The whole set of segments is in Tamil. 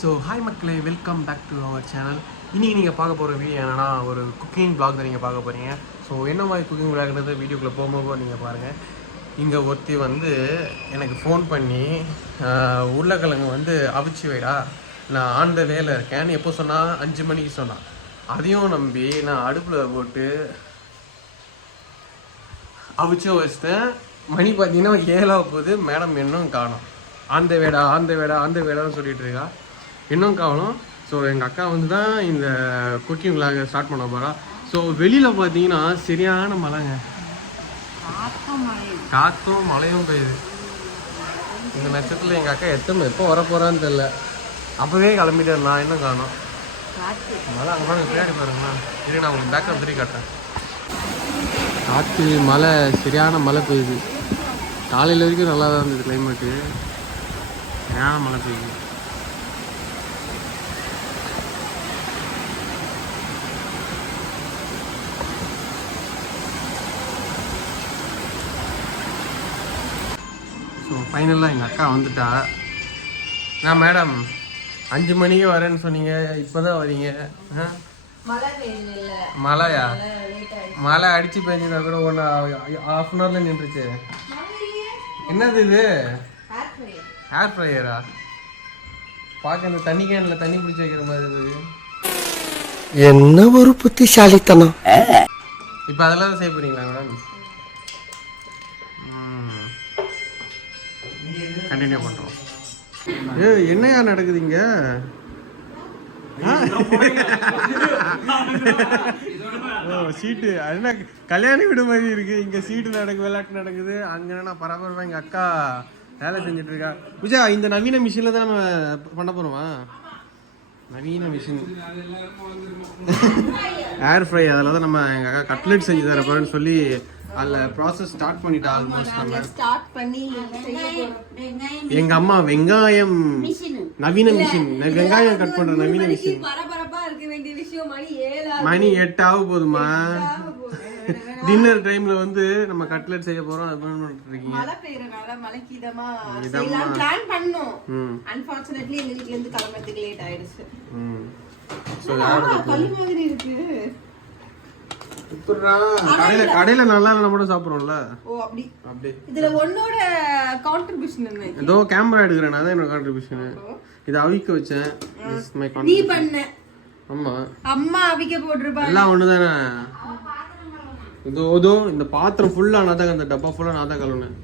ஸோ ஹாய் மக்களே, welcome back to our channel. இன்றைக்கி நீங்கள் பார்க்க போகிற வீடியோ என்னென்னா ஒரு குக்கிங் வ்ளாக் தான் நீங்கள் பார்க்க போகிறீங்க. ஸோ என்ன மாதிரி குக்கிங் வ்ளாக்ன்றது வீடியோக்குள்ளே போகும்போது நீங்கள் பாருங்கள். இங்கே ஒருத்தி வந்து எனக்கு ஃபோன் பண்ணி உருளைக்கிழங்கு வந்து அவிச்சு வைடா, நான் ஆண்ட வேலை இருக்கேன்னு எப்போ சொன்னால் 5 மணிக்கு சொன்னான். அதையும் நம்பி நான் அடுப்பில் போட்டு அவிச்சும் வச்சிட்டேன். மணி பார்த்தீங்கன்னா 7 போகுது. மேடம் இன்னும் காணோம். அந்த வேடான்னு சொல்லிட்டு இருக்கா, இன்னும் காணும். ஸோ எங்கள் அக்கா வந்து தான் இந்த குக்கிங் விளாக ஸ்டார்ட் பண்ண போகிறா. ஸோ வெளியில் பார்த்தீங்கன்னா சரியான மழைங்க, காற்றும் மழையும் பெய்யுது. இந்த நட்சத்திரத்தில் எங்கள் அக்கா எப்போ வரப்போகிறான்னு தெரில. அப்போவே கிளம்பிட்டு நான் இன்னும் காணும். மழை அங்கே தான் பின்னாடி பாருங்களா. இது நான் உங்களுக்கு பேக்கப் திரும்பி காட்டுறேன். காற்று மழை, சரியான மழை பெய்யுது. காலையில் வரைக்கும் நல்லா தான் இருந்தது கிளைமேட்டு, சரியான மழை பெய்யுது. ஸோ ஃபைனலாக எங்கள் அக்கா வந்துட்டா. நான் மேடம் 5 மணிக்கு வரேன்னு சொன்னீங்க, இப்போ தான் வரீங்க. மழையா? மழை அடிச்சு பெஞ்சுனா கூட ஒன்று ½ அன் ஹவரில் நின்றுச்சு. என்னது இது? ஹேர் ஃப்ரையரா? பார்க்க இந்த தண்ணி கேனில் தண்ணி பிடிச்சி வைக்கிற மாதிரி இருக்குது. என்ன ஒரு புத்திசாலித்தனம். இப்போ அதெல்லாம் தான் செய்ய போறீங்களா மேடம்? கண்டினியூ பண்ணுறோம். என்னையா நடக்குதுங்க? சீட்டு என்ன கல்யாண வீடு மாதிரி இருக்கு. இங்க சீட்டு விளையாட்டு நடக்குது. அங்கன்னா பரபரப்பா எங்க அக்கா வேலை செஞ்சுட்டு இருக்கா. பூஜா, இந்த நவீன மிஷின்ல தான் நம்ம பண்ண போறோமா? நவீன மிஷின் ஏர் ஃப்ரை. அதில் தான் நம்ம எங்கள் அக்கா கட்லெட் செஞ்சு தர போறேன்னு சொல்லி அதில் ப்ராசஸ் ஸ்டார்ட் பண்ணிட்டா. ஆல்மோஸ்ட் நம்ம ஸ்டார்ட் பண்ணி எங்க அம்மா வெங்காயம் நவீன மிஷின், வெங்காயம் கட் பண்ற நவீன மிஷின். மணி 8 ஆக போதுமா? டின்னர் டைம்ல வந்து நம்ம கட்லெட் செய்ய போறோம். அது பண்ணிட்டு இருக்கீங்க. மழை பெய்யறனால மழைக்கு இதமா செய்யலாம் பிளான் பண்ணோம். அன்ஃபார்ச்சுனேட்லி எங்க வீட்ல இருந்து கிளம்பறதுக்கு லேட் ஆயிடுச்சு. சோ கல்லு மாதிரி இருக்கு. கடையில நல்லா இல்ல மட்டும் சாப்பிடுறோம்ல. ஓ அப்படி. இதுல ஒன்னோட கான்ட்ரிபியூஷன் என்ன? ஏதோ கேமரா எடுக்கறேன், அதான் என்னோட கான்ட்ரிபியூஷன். இத அவிக்க வச்சேன். நீ பண்ண? அம்மா அவிக்க போட்டுருப்பா. எல்லாம் ஒண்ணுதானே. இதோ இந்த பாத்திரம் ஃபுல்லா நான் தான், அந்த டப்பா ஃபுல்லா நான் தான் கழுவுனேன்.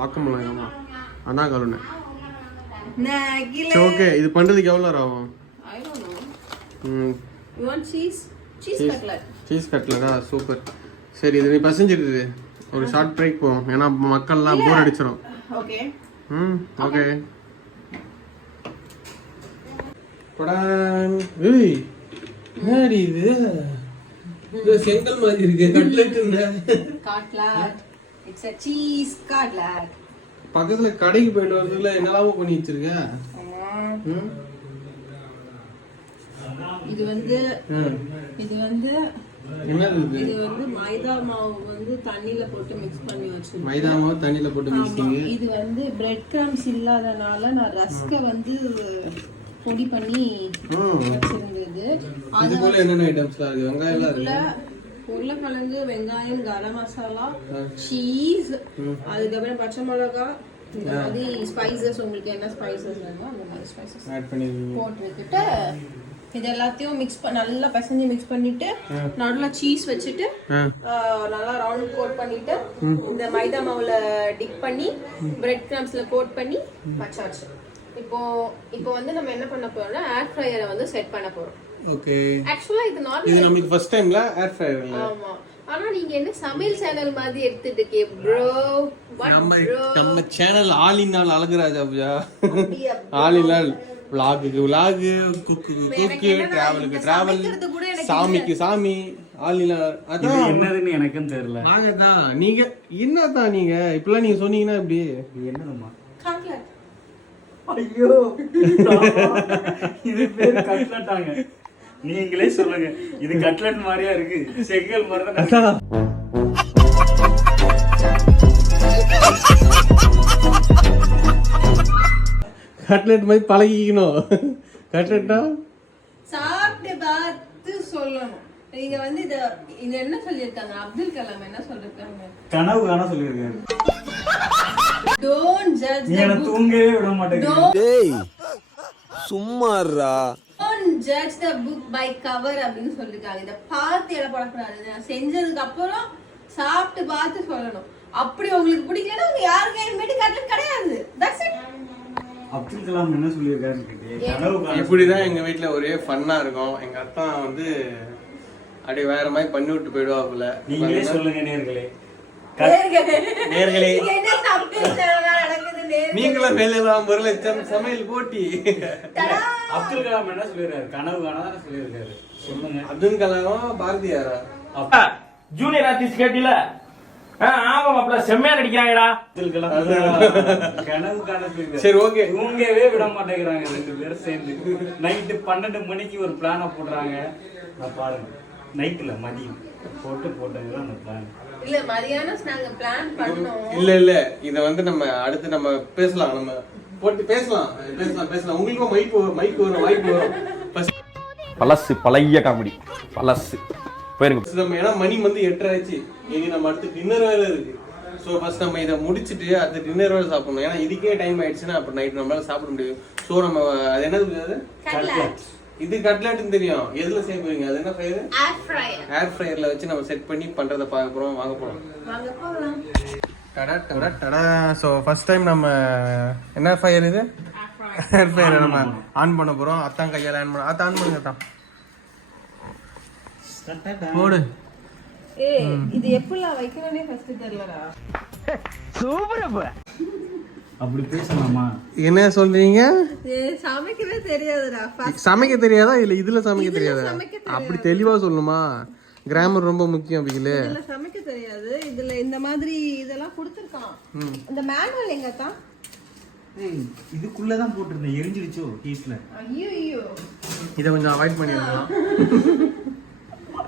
வாக்கமுல அம்மா அதான் கழுவுனேன். ஓகே, இது பண்றதுக்கு எவ்வளவு நேரம் ஆகும்? சீஸ் கட்லட்டா? சூப்பர். சரி, இது நீ பசஞ்சிடுது. ஒரு ஷார்ட் பிரேக் போவோம், ஏன்னா மக்கள்லாம் போர் அடிச்சிடும். ஓகே. ஓகே. ஏய் என்னடி இது? இது செங்கல் மாதிரி இருக்கு. Cutlet. It's a cheese cutlet. பக்கத்துல கடைக்கு போயிட்டு வரதுல என்னலாமோ பண்ணி வச்சிருக்க. இது வந்து என்னது இது? இது வந்து மைதா மாவு வந்து தண்ணில போட்டு mix பண்ணி வச்சிருக்கேன். மைதா மாவு தண்ணில போட்டு மிக்ஸிங். இது வந்து பிரெட் கிரம்ஸ் இல்லாதனால நான் ரஸ்க வந்து பொடி பண்ணி வச்சிருந்தது. அதுக்குள்ள என்னென்ன ஐட்டம்ஸ்லாம் இருக்கு? வெங்காயம் எல்லாம் இருக்கு. உருளைக்கிழங்கு, வெங்காயம், கரம் மசாலா, சீஸ், அதுக்கப்புறம் பச்சை மிளகாய், இந்த மாதிரி ஸ்பைசஸ். உங்களுக்கு என்ன ஸ்பைசஸ் வேணுமோ அந்த மாதிரி ஸ்பைசஸ் ஆட் பண்ணி போட்டுக்கிட்டு இது எல்லாத்தையும் நல்லா பசஞ்சு மிக்ஸ் பண்ணிட்டு நடுவுல சீஸ் வச்சுட்டு நல்லா ரவுண்ட் கோட் பண்ணிட்டு இந்த மைதா மாவுல டிப் பண்ணி பிரெட் கிரம்ஸ்ல கோட் பண்ணி வச்சாச்சு. இப்போ வந்து நம்ம என்ன பண்ண போறோம்னா ஏர் ஃப்ரையரை வந்து செட் பண்ண போறோம். ஓகே. एक्चुअली இது நமக்கு ஃபர்ஸ்ட் டைம்ல ஏர் ஃப்ரையர் இல்ல. ஆமா. ஆனா நீங்க என்ன சமையல் சேனல் மாதிரி எடுத்துட்டு இருக்கீங்க bro? நம்ம channel all in all Azhaguraja Pooja. All in all vlog குக்கு டிராவலுக்கு டிராவல், சாமிக்கு சாமி, ஆல் இன் ஆல். அதான் என்னதுன்னு எனக்கும் தெரியல. நாங்க தான். நீங்க என்னதான் நீங்க இப்பலாம் நீங்க சொன்னீங்கன்னா இப்படி என்னமா கட்லெட்? ஐயோ இது பேர் கட்லெட்டாங்க. நீங்களே சொல்லுங்க, இது கட்லெட் மாதிரியா இருக்கு? செங்கல் மாதிரி தான். கட்லெட் மாதிரி பழகிக்கணும். கட்லெட்டா சாப்பிட்டு பார்த்து சொல்லணும். நீங்க வந்து இது என்ன சொல்லிருக்காங்க? அப்துல் கலாம் என்ன சொல்லிருக்காங்க? கனவு காண சொல்லிருக்காரு. Don't judge the book. தூங்கவே விட மாட்டேங்க. டேய் சும்மாறா. Don't judge the book by cover அப்படின்னு சொல்லிருக்காங்க. இத பார்த்து எடை போடக்கூடாது. செஞ்சதுக்கு அப்புறம் சாப்பிட்டு பார்த்து சொல்லணும். அப்படி உங்களுக்கு பிடிக்கலன்னா உங்க யாருக்கு இனிமேட்டு கட்லெட் கிடையாது. That's it. அப்துல் கலாம் என்ன சொல்லிருக்காருன்னு கேட்டே கனவு காண. இப்படிதான் எங்க வீட்டுல ஒரே ஃபன்னா இருக்கும். எங்க அத்தா வந்து அப்படியே வேற மாதிரி பண்ணி விட்டு போயிடுவாப்புல. நீங்களே சொல்லுங்க நேர்களே. நேர்களே என்ன சாப்பிட்டு நடக்குது? நீங்களும் வேலையெல்லாம் ஒரு லட்சம் சமையல் போட்டி. அப்துல் கலாம் என்ன சொல்லிருக்காரு? கனவு காண சொல்லிருக்காரு. சொல்லுங்க. அப்துல் கலாமா பாரதியாரா? ஜூனியர் ஆர்டிஸ்ட் கேட்டில? ஆமா மாப்ள செம்மையா நடிக்கிறாங்கடா. அப்துல் கலாம் கனவு காண சொல்லிருக்காரு. சரி ஓகே. தூங்கவே விட மாட்டேங்கிறாங்க ரெண்டு பேரும் சேர்ந்து. நைட்டு 12 மணிக்கு ஒரு பிளான போடுறாங்க. நான் பாருங்க நைட்ல மதியம் போட்டதுதான் அந்த பிளான். இல்ல மதியானம் நாங்க பிளான் பண்ணோம். இல்ல இத வந்து நம்ம அடுத்து நம்ம பேசலாம். நம்ம போட்டு பேசலாம். உங்களுக்கும் மைக் வரும் வாய்ப்பு வரும். பழசு பழைய காமெடி பழசு போயிருங்க. நம்ம ஏன்னா மணி வந்து 8:30 ஆச்சு. இனி நம்ம அடுத்து டின்னர் வேலை இருக்கு. ஸோ ஃபர்ஸ்ட் நம்ம இதை முடிச்சுட்டு அடுத்து டின்னர் வேலை சாப்பிடணும். ஏன்னா இதுக்கே டைம் ஆயிடுச்சுன்னா அப்புறம் நைட் நம்மளால சாப்பிட முடியாது. ஸோ நம்ம அது என்னது? இது கட்லெட்னு தெரியும். எதுல செய்ய போறீங்க? அது என்ன ஃபயர்? ஏர் ஃப்ரையர்ல வச்சு நம்ம செட் பண்ணி பண்றத பார்க்க போறோம். வாங்க போறோம். டடா. ஸோ ஃபர்ஸ்ட் டைம் நம்ம என்ன ஃபயர் இது? ஏர் ஃப்ரையர் நம்ம ஆன் பண்ண போறோம். அத்தான் கையால ஆன் பண்ண. ஆன் பண்ணுங்க தான். போடு. இது எப்படிலாம் வைக்கணும்னே ஃபர்ஸ்ட் தெரியலடா. சூப்பரப்பா. அப்படி பேசலாமா? என்ன சொல்றீங்க? சமைக்கவே தெரியாதுடா. சமைக்க தெரியாதா இல்ல இதுல சமைக்க தெரியாதா? அப்படி தெளிவா சொல்லணுமா? கிராமர் ரொம்ப முக்கியம். இதுல சமைக்க தெரியாது. இதுல இந்த மாதிரி இதெல்லாம் கொடுத்திருக்கான். இந்த மேனுவல் எங்க தான்? இதுக்குள்ளதான் போட்டிருந்தேன். எரிஞ்சிடுச்சோ ஹீட்ல. ஐயோ இத கொஞ்சம் அவாய்ட் பண்ணிடலாம்.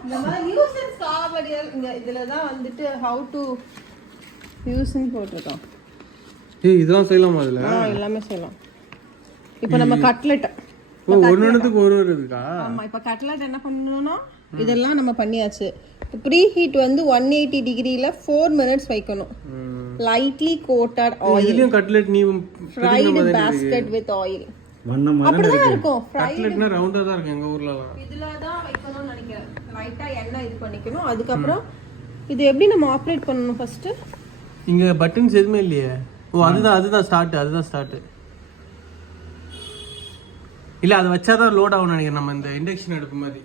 இந்த மாதிரி யூஸ் அண்ட் ஸ்டாவடியல் இதுல தான் வந்துட்டு how to யூஸ் ன்னு போட்டுருக்கான். இதெல்லாம் செய்யலாமா? அதுல எல்லாமே செய்யலாம். இப்போ நம்ம கட்லெட் ஒன்னொன்னுக்கு ஒரு இருக்கா? ஆமா. இப்போ கட்லெட் என்ன பண்ணணும்னா இதெல்லாம் நம்ம பண்ணியாச்சு. ப்ரீ ஹீட் வந்து 180 டிகிரில 4 மினிட்ஸ் வைக்கணும். Lightly coated oil. இதுலயும் கட்லெட் நீ ஃப்ரைட் பாஸ்கெட் வித் ஆயில். அப்படிதான் இருக்கும். கட்லெட்னா ரவுண்டா தான் இருக்கு எங்க ஊர்லலாம். இதுல தான் வைக்கணும்னு நினைக்கிறேன். லைட்டா எண்ணெய் இது பண்ணிக்கணும். அதுக்கு அப்புறம் இது எப்படி நம்ம ஆபரேட் பண்ணனும்? ஃபர்ஸ்ட் இங்க பட்டன்ஸ் எதுமே இல்லையே. ஓ அதுதான் ஸ்டார்ட். இல்ல அது வச்சாதான் லோட் ஆகும் நினைக்கிறேன். நம்ம இந்த இண்டக்ஷன் அடுப்பு மாதிரி.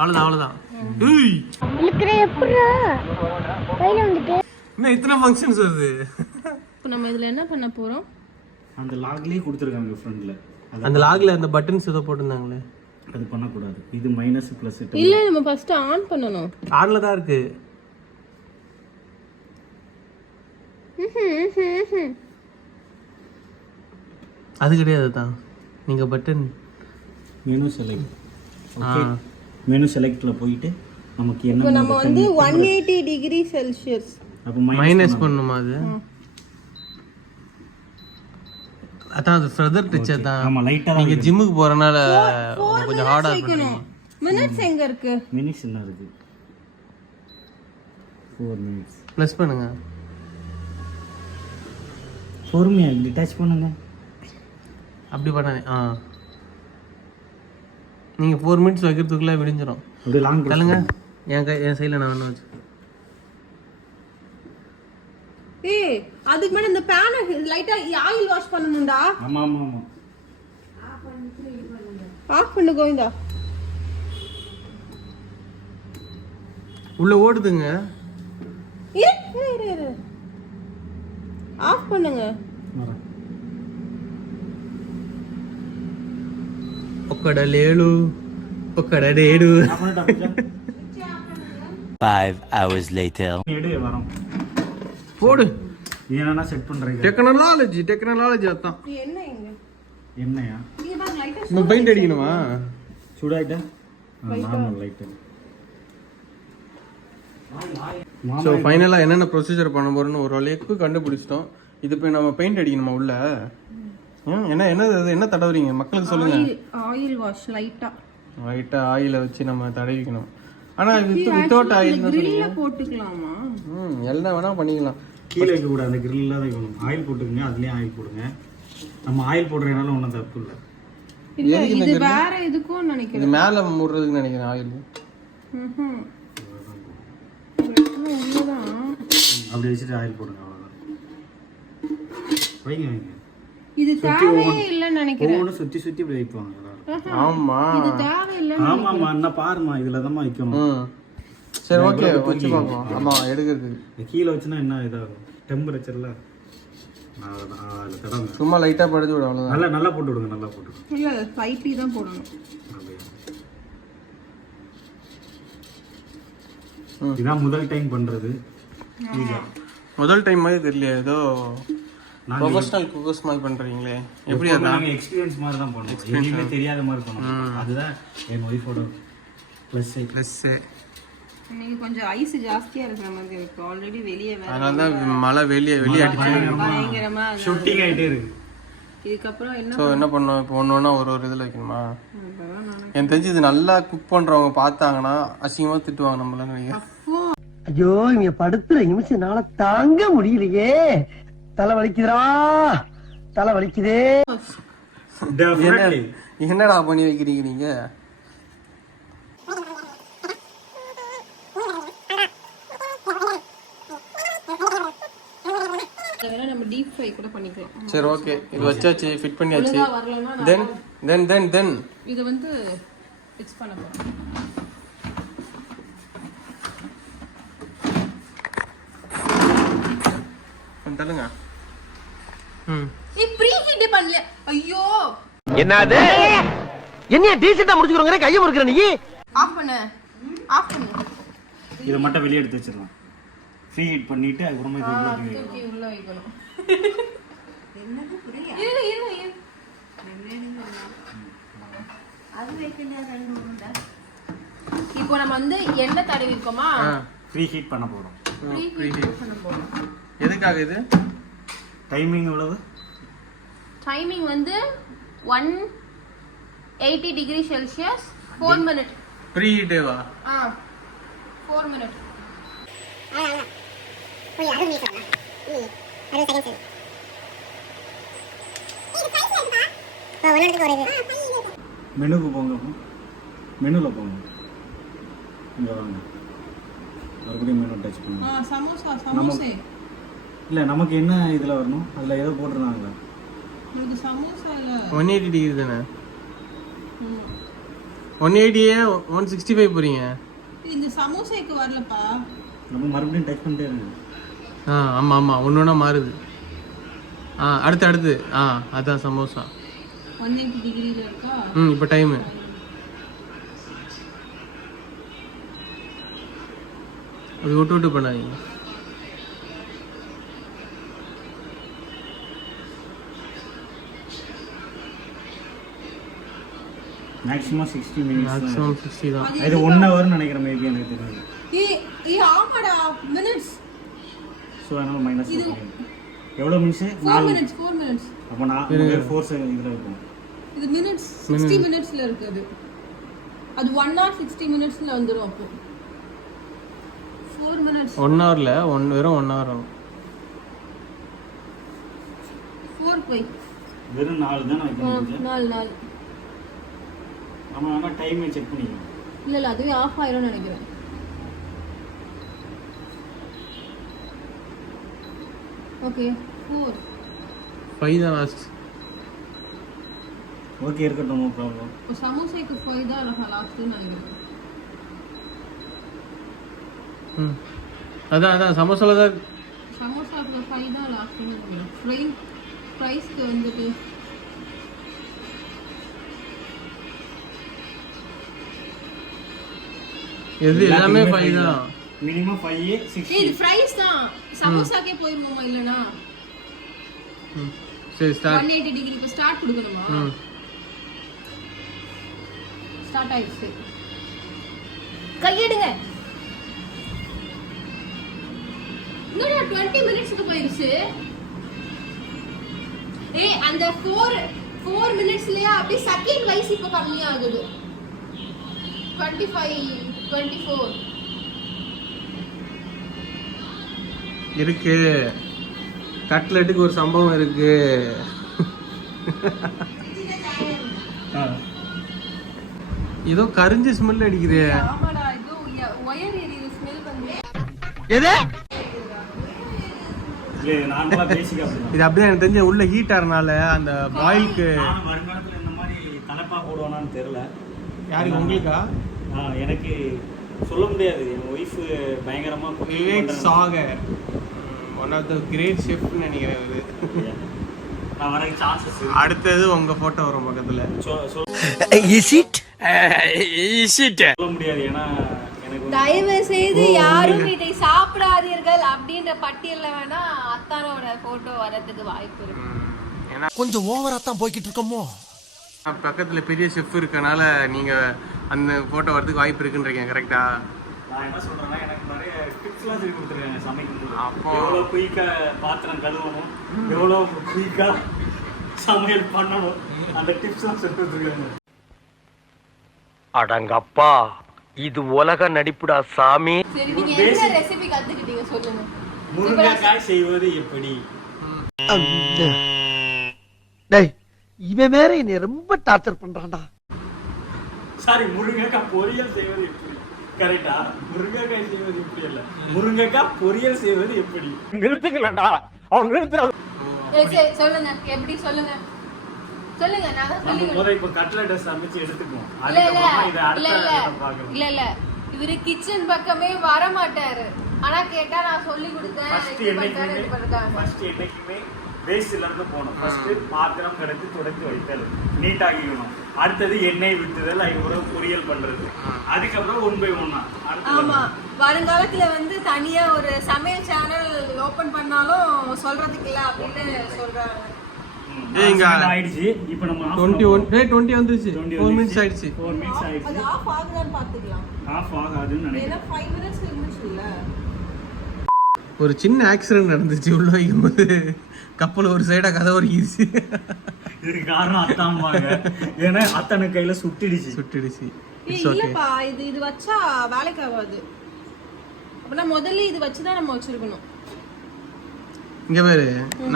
அவ்வளவுதான். இன்னும் இத்தனை ஃபங்க்ஷன்ஸ் வருது. இப்போ நம்ம இதுல என்ன பண்ண போறோம்? அந்த லாக்லயே கொடுத்திருக்காங்க ஃப்ரண்ட்ல. அந்த லாக்ல அந்த பட்டன்ஸ் ஏதோ போட்டுருந்தாங்களே. அது பண்ண கூடாது. இது மைனஸ் பிளஸ். இல்ல நம்ம ஃபர்ஸ்ட் ஆன் பண்ணனும். ஆன்ல தான் இருக்கு. அது கிடையாது தான். நீங்க button menu select. Okay. Menu செலக்ட்ல போயிட்டு நமக்கு என்ன இப்போ நம்ம வந்து 180 டிகிரி செல்சியஸ் அப்ப மைனஸ் பண்ணுமா? அது அதான் அது ஃபர்தர் டச் தான். ஆமா லைட்டா தான். நீங்க ஜிம்முக்கு போறனால கொஞ்சம் ஹார்டா வைக்கணும். மினிட்ஸ் எங்க இருக்கு? மினிட்ஸ் என்ன இருக்கு? 4 மினிட்ஸ். ப்ளஸ் பண்ணுங்க. பொறுமையா டிட்டாச் பண்ணுங்க. அப்படி பண்ணாதே. நீங்க 4 மினிட்ஸ் வைக்கிறதுக்குள்ள விடிஞ்சிரும். அப்படியே லாங் தள்ளுங்க. என் சைடுல நான் வேணும். அதுக்கு மேல இந்த பேன் லைட்டா ஆயில் வாஷ் பண்ணனும்டா. ஆமா. ஆஃப் பண்ணு கோவிந்தா. உள்ள ஓடுதுங்க. இரு. ஆஃப் பண்ணுங்க. ఒక్కడలేడు ఒక్కడేడు. 5 hours later. எடு வரோம். போடு. என்னன்னா செட் பண்றீங்க? டெக்னாலஜி அதான். என்ன இங்க? என்னையா? இங்க பாருங்க லைட்டா நம்ம பெயிண்ட் அடிக்கணுமா? சூடாயிட்டா? Normal light. ஸோ ஃபைனலாக என்னென்ன ப்ரொசீஜர் பண்ண போகிறோன்னு ஒரு அளவுக்கு கண்டுபிடிச்சிட்டோம். இது போய் நம்ம பெயிண்ட் அடிக்கணுமா உள்ள? என்ன தடவுறீங்க மக்களுக்கு சொல்லுங்க. ஆயில் வாஷ் லைட்டா ஆயில வச்சு நம்ம தடவிக்கணும். ஆனால் வித்தவுட் ஆயில் கிரில்ல போட்டுக்கலாமா? எல்லாம் வேணா பண்ணிக்கலாம். கீழே வைக்க கூடாது, அந்த கிரில் தான் வைக்கணும். ஆயில் போட்டுக்கங்க, அதுலயும் ஆயில் போடுங்க. நம்ம ஆயில் போடுறதுனால ஒன்றும் தப்பு இல்லை. இல்ல இது வேற எதுக்கும் நினைக்கிறேன். இது மேல மூடுறதுக்கு நினைக்கிறேன் ஆயில். அப்படி வச்சுட்டு ஆயில் போடுங்க, அவ்வளவுதான். வைங்க வைங்க. இது தேவையே இல்லன்னு நினைக்கிறேன். ஒவ்வொன்றும் சுத்தி சுத்தி இப்படி வைப்பாங்க எல்லாரும். ஆமா இது தேவை இல்ல. ஆமாமா, என்ன பாருமா, இதுல தான் வைக்கணும். சரி ஓகே வச்சு பார்ப்போம். ஆமா எடுக்கிறதுக்கு கீழே வச்சுனா என்ன இதாகும் டெம்பரேச்சர்ல. சும்மா லைட்டா படுத்து விடு, அவ்வளவுதான். நல்லா போட்டு விடுங்க, நல்லா போட்டு விடுங்க. இல்ல ஸ்லைட்லி தான் போடணும். இதான் முதல் டைம் பண்றது. முதல் டைம் மாதிரி தெரியல, ஏதோ ப்ரொஃபஷனல் குக்கர்ஸ் மாதிரி பண்றீங்களே. எப்படி அது? நாங்க எக்ஸ்பீரியன்ஸ் மாதிரி தான் பண்ணுவோம், எதுவுமே தெரியாத மாதிரி பண்ணுவோம். அதுதான் என் ஒய்ஃபோட ப்ளஸ். நீங்க கொஞ்சம் ஐஸ் ஜாஸ்தியா இருக்கிற மாதிரி இருக்கு. ஆல்ரெடி வெளியே வேற, அதனால தான் மழை வெளியே அடிச்சு பயங்கரமா ஷூட்டிங் ஆயிட்டே இருக்கு. இதுக்கப்புறம் என்ன ஸோ என்ன பண்ணோம் இப்போ? ஒன்று ஒரு இதில் வைக்கணுமா? எனக்கு தெரிஞ்சு இது நல்லா குக் பண்ணுறவங்க பார்த்தாங்கன்னா அசிங்கமாக திட்டுவாங்க நம்மள நினைக்கிறேன். ஐயோ இங்க படுத்துற நிமிஷம்னால தாங்க முடியலையே. தலை வலிக்குதுடா, தலை வலிக்குதே. என்னடா பண்ணி வைக்கிறீங்க நீங்க? நம்ம டீப் ஃப்ரை கூட பண்ணிக்கலாம். சரி ஓகே, இது வச்சாச்சு, ஃபிட் பண்ணியாச்சு. தென் இது வந்து ஃபிக்ஸ் பண்ண போறோம். தள்ளுங்க. நீ ப்ரீ ஹீட் பண்ணல. ஐயோ என்னது? என்ன டீசெண்டா முடிச்சுக்கறோங்கற கைய முறுக்குற நீ? ஆஃப் பண்ணு. இத மட்டும் வெளிய எடுத்து வச்சிரலாம். ஃப்ரீ ஹீட் பண்ணிட்டு அப்புறமா இது உள்ள வைக்கணும். என்னது புரியல? இரு. அது வைக்கல ரெண்டு உருண்டை. இப்போ நம்ம வந்து எண்ணெய் தடவி இருக்கோமா? ஃப்ரீ ஹீட் பண்ண போறோம். ஃப்ரீ ஹீட் பண்ண போறோம். எதுக்காக இது? டைமிங் எவ்வளவு? டைமிங் வந்து 180 டிகிரி செல்சியஸ் 4 மினிட். ப்ரீ ஹீட்டேவா? 4 மினிட். போய் அது நீ சொல்லலாம். 60 செகண்ட்ஸ். இது கைஸ் எடுப்பா. ஒண்ணு ஒரு இது. மெனுக்கு போங்க. மெனுல போங்க. இங்க வாங்க. மறுபடியும் மெனு டச் பண்ணுங்க. சமோசா. இல்ல நமக்கு என்ன இதுல வரணும்? அதுல ஏதோ போட்டுறாங்க. உங்களுக்கு சமோசா இல்ல 180 டிகிரி தானே? 180 165 போறீங்க. இந்த சமோசாக்கு வரலப்பா. நம்ம மறுபடியும் டச் பண்ணிட்டே இருங்க. ஆமா ஒன்னொன்னா மாறுது. அடுத்து அதான் சமோசா 180 டிகிரில இருக்கா? இப்போ டைம் அது விட்டு பண்ணாதீங்க. Maximum 60 minutes. மேக்ஸிமம் 60 தான். இது 1 ஹவர் நினைக்கிறேன், மேபி எனக்கு தெரியாது. ஆமாடா மினிட்ஸ். சோ அதனால மைனஸ் பண்ணுங்க. எவ்வளவு மினிட்ஸ்? 4 மினிட்ஸ். அப்ப நான் 4 செகண்ட் இதுல இருக்கும். இது மினிட்ஸ் 60 மினிட்ஸ்ல இருக்குது. அது 1 hour 60 மினிட்ஸ்ல வந்துரும். அப்போ 4 மினிட்ஸ் 1 ஹவர்ல வெறும் 1 ஹவர் ஆகும். 4 போய் வெறும் 4 தான் வைக்கணும். 4 நம்ம ஆனா டைம் செக் பண்ணிக்கலாம். இல்ல அதுவே ஆஃப் ஆயிரும் நினைக்கிறேன். ஓகே 4 5 தான் லாஸ்ட். ஓகே இருக்கட்டும், நோ ப்ராப்ளம். இப்போ சமோசாக்கு 5 தான் லாஸ்ட்னு நினைக்கிறேன். அதான் சமோசால தான். சமோசாக்கு 5 தான் லாஸ்ட்னு நினைக்கிறேன். ஃப்ரைஸ்க்கு வந்துட்டு எது எல்லாமே 5 தான். மினிமம் 5 60. இது ஃப்ரைஸ் தான். சமோசாக்கே போயிருமோமா இல்லனா? சரி ஸ்டார்ட். 180 டிகிரி இப்ப ஸ்டார்ட் கொடுக்கணுமா? ஸ்டார்ட் ஆயிடுச்சு. கையெடுங்க. இன்னும் 20 மினிட்ஸ்க்கு போயிருச்சு. அந்த 4 மினிட்ஸ்லயே அப்படியே செகண்ட் வைஸ் இப்ப கம்மியாகுது. 25 24 இருக்கு. கட்லெட்டுக்கு ஒரு சம்பவம் இருக்கு. ஏதோ கரிஞ்ச ஸ்மெல் அடிக்குது. ஆமாடா, இது ஒயர் எரியுது ஸ்மெல் வந்து. எது இல்ல நார்மலா பேசிக்க அப்படிதான். இது அப்படியே எனக்கு தெரிஞ்ச உள்ள ஹீட் ஆறனால அந்த பாயிலுக்கு. நான் வருங்காலத்துல இந்த மாதிரி தலைப்பா போடுவானான்னு தெரியல. யாருக்கு உங்களுக்கா? எனக்கு சொல்ல முடியாது. என் ஒய்ஃப் பயங்கரமா Vivek Sagar one of the great ஷெஃப்னு நினைக்கிறேன் இது. நான் வர சான்சஸ் அடுத்தது உங்க போட்டோ வரும் பக்கத்துல. சொல்ல முடியாது. ஏன்னா எனக்கு தயவு செய்து யாரும் இதை சாப்பிடாதீர்கள் அப்படின்ற பட்டியல்ல வேணா அத்தானோட போட்டோ வரதுக்கு வாய்ப்பு இருக்கு. ஏன்னா கொஞ்சம் ஓவரா தான் போய்கிட்டு இருக்கோமோ. பக்கத்துல பெரிய ஷெஃப் இருக்கனால நீங்க அந்த போட்டோ வரதுக்கு வாய்ப்பு இருக்குன்றீங்க. கரெக்டா? நான் என்ன சொல்றேன்னா, எனக்கு நிறைய டிப்ஸ்லாம் சொல்லி கொடுத்துருக்காங்க சமைக்கும்போது. அப்போ எவ்வளோ குயிக்கா பாத்திரம் கழுவணும், எவ்வளோ குயிக்கா சமையல் பண்ணணும், அந்த டிப்ஸ்லாம் சொல்லி கொடுத்துருக்காங்க. அடங்கப்பா, இது உலக நடிப்புடா சாமி. சரி, நீங்க என்ன ரெசிபி கத்துக்கிட்டீங்க சொல்லுங்க. முருங்கைக்காய் செய்வது எப்படி? டேய், இவன் வேற என்னை ரொம்ப டார்ச்சர் பண்றான்டா. சாரி, முருங்கைக்காய் பொரியல் செய்வது எப்படி? கரெக்டா? முருங்கைக்காய் செய்வது எப்படி இல்ல, முருங்கைக்காய் பொரியல் செய்வது எப்படி? நிறுத்துக்கலடா, அவன் நிறுத்துற. சரி சொல்லுங்க, எப்படி சொல்லுங்க சொல்லுங்க. நான் தான் நம்ம சொல்லி முதல்ல இப்ப கட்லெட்டை சமைச்சு எடுத்துக்குவோம். இல்ல இல்ல அதுக்கப்புறமா இதை இல்ல இல்ல அடுத்த பார்க்கணும். இல்ல இல்ல இவரு கிச்சன் பக்கமே வர மாட்டாரு. ஆனா கேட்டா நான் சொல்லி கொடுத்தேன். ஃபர்ஸ்ட் என்னைக்குமே வேஸ்ட்ல இருந்து போகணும். ஃபர்ஸ்ட் பாத்திரம் கடத்தி துடைத்து வைத்தல், நீட்டாகிக்கணும். அடுத்தது எண்ணெய் விட்டுதல், அதுக்கப்புறம் பொரியல் பண்றது, அதுக்கப்புறம் 1 by 1. ஆமா, வருங்காலத்துல வந்து தனியா ஒரு சமையல் சேனல் ஓபன் பண்ணாலும் சொல்றதுக்கு இல்ல அப்படின்னு சொல்றாங்க. இங்க ஆயிடுச்சு. இப்போ நம்ம 20 வந்துருச்சு. 4 மினிட்ஸ் ஆயிடுச்சு. 4 மினிட்ஸ் அது ஆயிடுச்சு. ஆஃப் ஆகுதான்னு பாத்துக்கலாம். ஆஃப் ஆகாதுன்னு நினைக்கிறேன். ஏன்னா 5 மினிட்ஸ் இருந்துச்சுல்ல. ஒரு சின்ன ஆக்சிடென்ட் நடந்துச்சு உள்ள வைக்கும்போது. கப்பல் ஒரு சைடா கதை ஒருக்கிடுச்சு. இதுக்கு காரணம் அத்தாம்பாங்க. ஏன்னா அத்தனை கையில சுட்டிடுச்சு. இல்லப்பா, இது வச்சா வேலைக்கு ஆகாது. அப்படின்னா முதல்ல இது வச்சுதான் நம்ம வச்சிருக்கணும். இங்க பேரு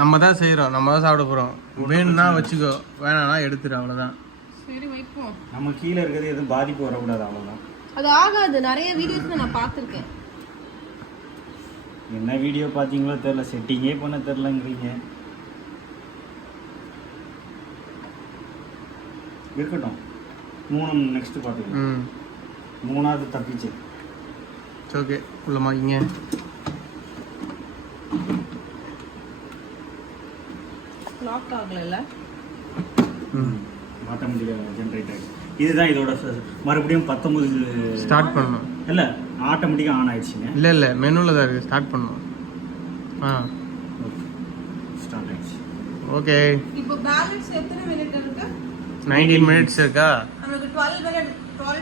நம்ம தான் செய்யறோம், நம்ம தான் சாப்பிட போறோம். வேணும்னா வச்சுக்கோ, வேணாம்னா எடுத்துரு, அவ்வளவுதான். சரி வைப்போம். நம்ம கீழே இருக்கிறது எதுவும் பாதிப்பு வரக்கூடாது, அவ்வளவுதான். அது ஆகாது. நிறைய வீடியோஸ்ல நான் பார்த்திருக்கேன். என்ன வீடியோ பார்த்தீங்களோ தெரியல, செட்டிங்கே பண்ண தெரிலங்கிறீங்க. இருக்கட்டும், 3 நெக்ஸ்ட் பார்த்துக்கலாம். 3வது தப்பிச்சு. ஓகே, உள்ளமாக்கிங்க. லாக் ஆகல. ஆட்டோமேட்டிக்காக ஜென்ரேட் ஆகிடுச்சு. இதுதான் இதோட மறுபடியும் 19 ஸ்டார்ட் பண்ணணும். இல்லை, ஆட்டோமேட்டிக்காக ஆன் ஆயிடுச்சுங்க. இல்லை மெனுவில் தான் இருக்குது. ஸ்டார்ட் பண்ணணும். ஸ்டார்ட் ஆயிடுச்சு. ஓகே, இப்போ பேலன்ஸ் எத்தனை மினிட் இருக்கு? 19 மினிட்ஸ் இருக்கா? நமக்கு 12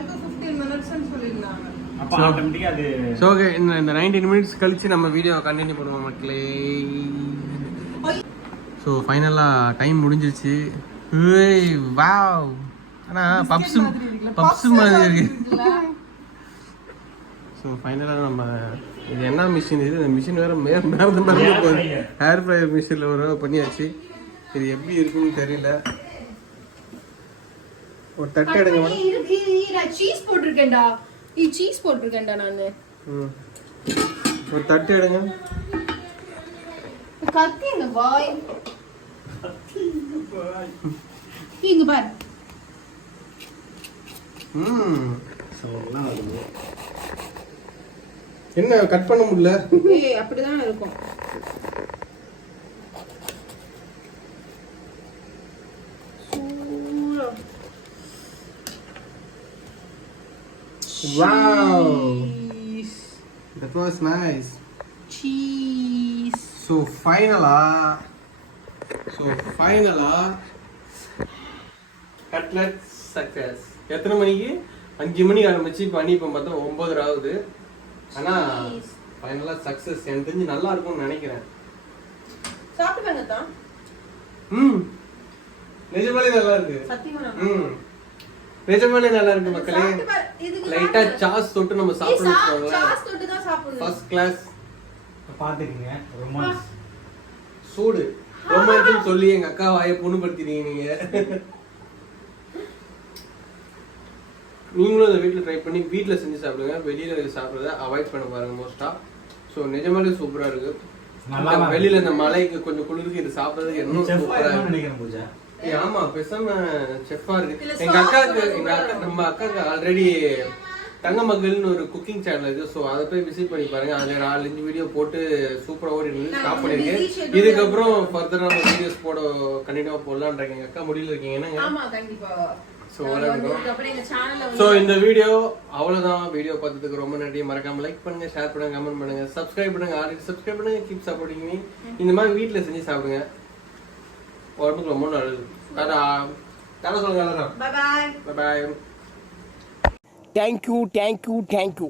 to 15 மினிட்ஸ் சொல்லிருந்தாங்க. அப்போ ஆட்டோமேட்டிக்காக அது. ஸோ ஓகே, இந்த 19 மினிட்ஸ் கழிச்சு நம்ம வீடியோவை கண்டினியூ பண்ணுவோம் மக்களே. ஸோ ஃபைனலாக டைம் முடிஞ்சிருச்சு. வாவ், ஆனால் பப்ஸ் மாதிரி இருக்கு. ஸோ ஃபைனலாக நம்ம இது என்ன மிஷின், இது இந்த மிஷின் வேறு மேலே போகுது. ஹேர் ஃப்ரையர் மிஷினில் ஒரு பண்ணியாச்சு. இது எப்படி இருக்குன்னு தெரியல. ஒரு தட்டு எடுங்க மேடம். நான் சீஸ் போட்டிருக்கேன்டா நானு. ஒரு தட்டு எடுங்க. கத்தி இந்த பாய் இங்க பாரு. என்ன கட் பண்ண முடியல? அப்படிதான் இருக்கும். Wow, that was nice. Cheese. So finally cutlet success. எத்தனை மணிக்கு? 5 மணிக்கு ஆரம்பிச்சு பண்ணி இப்போ பார்த்தா 9 ஆகுது. ஆனா ஃபைனலா சக்சஸ். எனக்கு தெரிஞ்சு நல்லா இருக்கும்னு நினைக்கிறேன். சாப்பிட்டு பாருங்க தான். நிஜமாலே நல்லா இருக்கு. சத்தியமா நிஜமாலே நல்லா இருக்கு மக்களே. சாப்பிட்டு பாரு. இதுக்கு லைட்டா சாஸ் தொட்டு நம்ம சாப்பிடுறோம். சாஸ் தொட்டு தான் சாப்பிடணும். First class. பாத்துக்கங்க ரொமான்ஸ். சூடு ரொமான்ஸ் சொல்லி எங்க அக்கா வாயை புண்ணுபடுத்திட்டீங்க நீங்க. நீங்களும் அதை வீட்டில் ட்ரை பண்ணி வீட்டில் செஞ்சு சாப்பிடுங்க. வெளியில சாப்பிட்றத அவாய்ட் பண்ண பாருங்க மோஸ்டா. ஸோ நிஜமாலே சூப்பரா இருக்கு. வெளியில இந்த மலைக்கு கொஞ்சம் குளிருக்கு இது சாப்பிட்றதுக்கு இன்னும் சூப்பரா இருக்கு நினைக்கிறேன் பூஜா. ஆமா பேசாம செஃப்பா இருக்கு. எங்க அக்காவுக்கு நம்ம அக்காவுக்கு ஆல்ரெடி தங்க மகள்னு ஒரு குக்கிங் சேனல் இருக்கு. ஸோ அதை போய் விசிட் பண்ணி பாருங்க. அதுல 4-5 வீடியோ போட்டு சூப்பரா ஓடி இருந்து ஸ்டாப் பண்ணிருக்கேன். இதுக்கப்புறம் ஃபர்தரா நம்ம வீடியோஸ் போட கண்டினியூவா போடலாம்ன்றாங்க. எங்க அக்கா முடியல இருக்கீங்கன்னா ஆமா கண்டிப்பா. சோ இந்த வீடியோ அவ்வளவுதான். வீடியோ பார்த்ததுக்கு ரொம்ப நன்றி. மறக்காம லைக் பண்ணுங்க, ஷேர் பண்ணுங்க, கமெண்ட் பண்ணுங்க, சப்ஸ்கிரைப் பண்ணுங்க. ஆல்ரெடி சப்ஸ்கிரைப் பண்ணுங்க. Keep supporting me. இந்த மாதிரி வீட்ல செஞ்சு சாப்பிடுங்க. உடம்புக்கு ரொம்ப நல்லது. டாடா டாடா சொல்லுங்க எல்லாரும். Bye bye bye bye. Thank you.